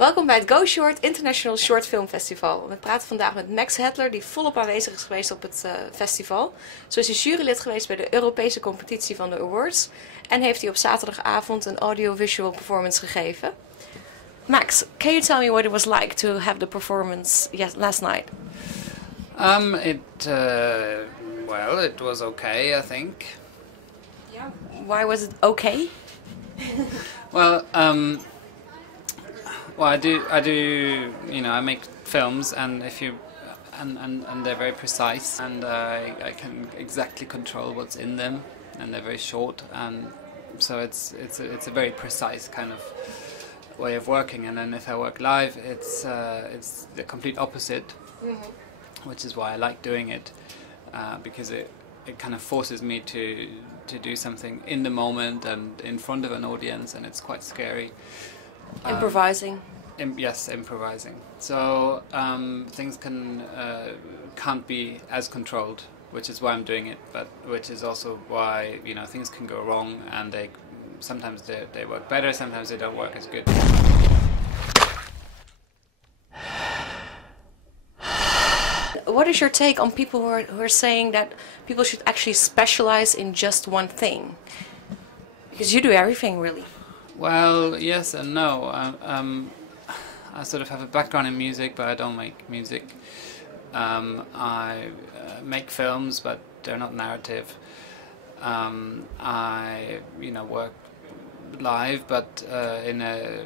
Welkom bij het Go Short International Short Film Festival. We praten vandaag met Max Hattler, die volop aanwezig is geweest op het festival. Zo is hij jurylid geweest bij de Europese competitie van de awards. En heeft hij op zaterdagavond een audiovisual performance gegeven. Max, can you tell me what it was like to have the performance last night? Well, it was okay, I think. Yeah. Why was it okay? Well, I do. You know, I make films, and and they're very precise, and I can exactly control what's in them, and they're very short, and so it's a very precise kind of way of working. And then if I work live, it's the complete opposite, which is why I like doing it, because it kind of forces me to do something in the moment and in front of an audience, and it's quite scary. Improvising. Yes, improvising. So things can't be as controlled, which is why I'm doing it, but which is also why, you know, things can go wrong, and sometimes they work better, sometimes they don't work as good. What is your take on people who are saying that people should actually specialize in just one thing? Because you do everything, really. Well, yes and no. I sort of have a background in music, but I don't make music. I make films, but they're not narrative. I, you know, work live, but in a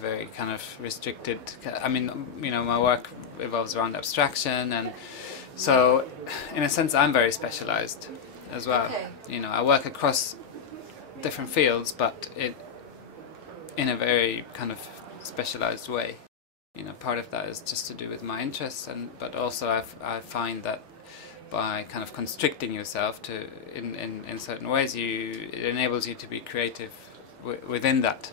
very kind of restricted. I mean, you know, my work revolves around abstraction, and so in a sense, I'm very specialized as well. Okay. You know, I work across different fields, but in a very kind of specialized way. You know, part of that is just to do with my interests, but also I find that by kind of constricting yourself to in certain ways, it enables you to be creative within that.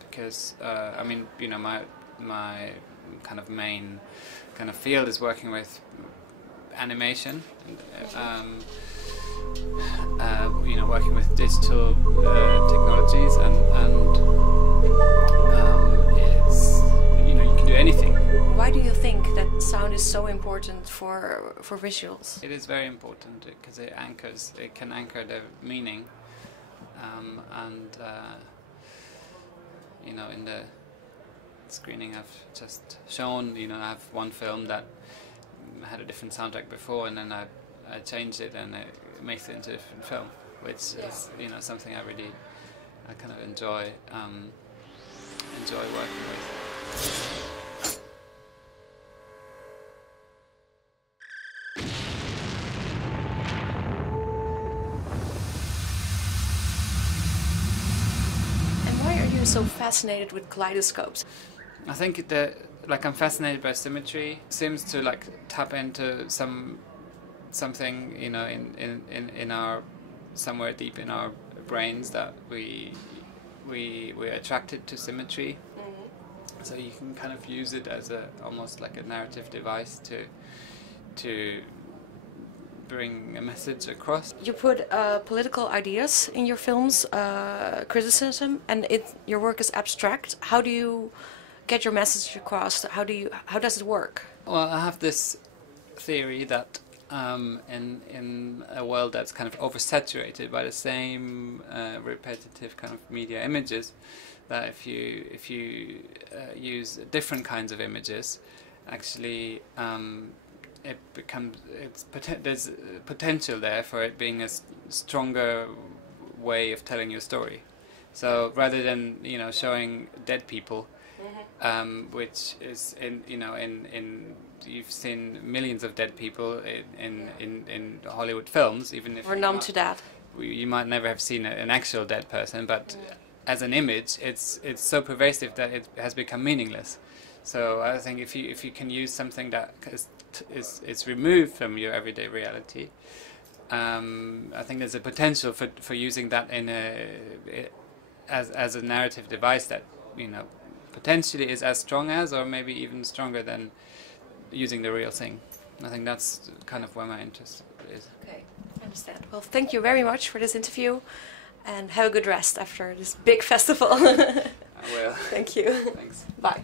Because I mean, you know, my kind of main kind of field is working with animation. You know, working with digital technologies, and it's, you know, you can do anything. Why do you think that sound is so important for visuals? It is very important because it can anchor the meaning, and you know, in the screening I've just shown, you know, I have one film that had a different soundtrack before, and then I changed it, and it makes it into a different film, which is, you know, something I kind of enjoy working with. So fascinated with kaleidoscopes? I think I'm fascinated by symmetry. It seems to like tap into something, you know, in our, somewhere deep in our brains, that we're attracted to symmetry. So you can kind of use it as almost like a narrative device to bring a message across. You put political ideas in your films, criticism, and your work is abstract. How do you get your message across? How does it work? Well, I have this theory that in a world that's kind of oversaturated by the same repetitive kind of media images, that if you use different kinds of images, actually there's potential there for it being a stronger way of telling your story. So rather than, you know, showing dead people, which is in you've seen millions of dead people in Hollywood films, even if we're numb to that. You might never have seen an actual dead person, but as an image, it's so pervasive that it has become meaningless. So I think if you can use something that is removed from your everyday reality, I think there's a potential for using that as a narrative device that, you know, potentially is as strong as, or maybe even stronger than, using the real thing. I think that's kind of where my interest is. Okay, I understand. Well, thank you very much for this interview, and have a good rest after this big festival. I will. Thank you. Thanks. Bye.